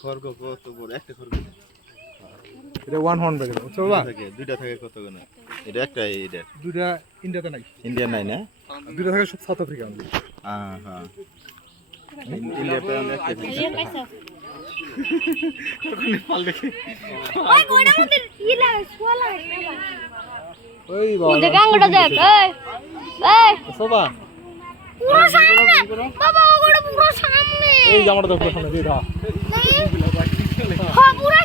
খড়গ কত বড় একটা খড়গ এটা 100 টাকা বুঝছো বাবা দুইটা থাকে কত করে এটা একটা এটা দুইটা ইন্ডিয়াতে নাই ইন্ডিয়ান নাই না দুইটা থাকে সাউথ আফ্রিকান হ্যাঁ হ্যাঁ ইন্ডিয়াতে অনেক এই পয়সা কোন ফল দেখে ওই গোড়া মধ্যে ইলা সোলা ওই বাবা ওই গাঙ্গটা দেখ এই সোবা পুরো সামনে বাবা ওগোড়া পুরো সামনে এই জামাটা দেখো সামনে দিয়ে দাও হ্যাঁ পুরো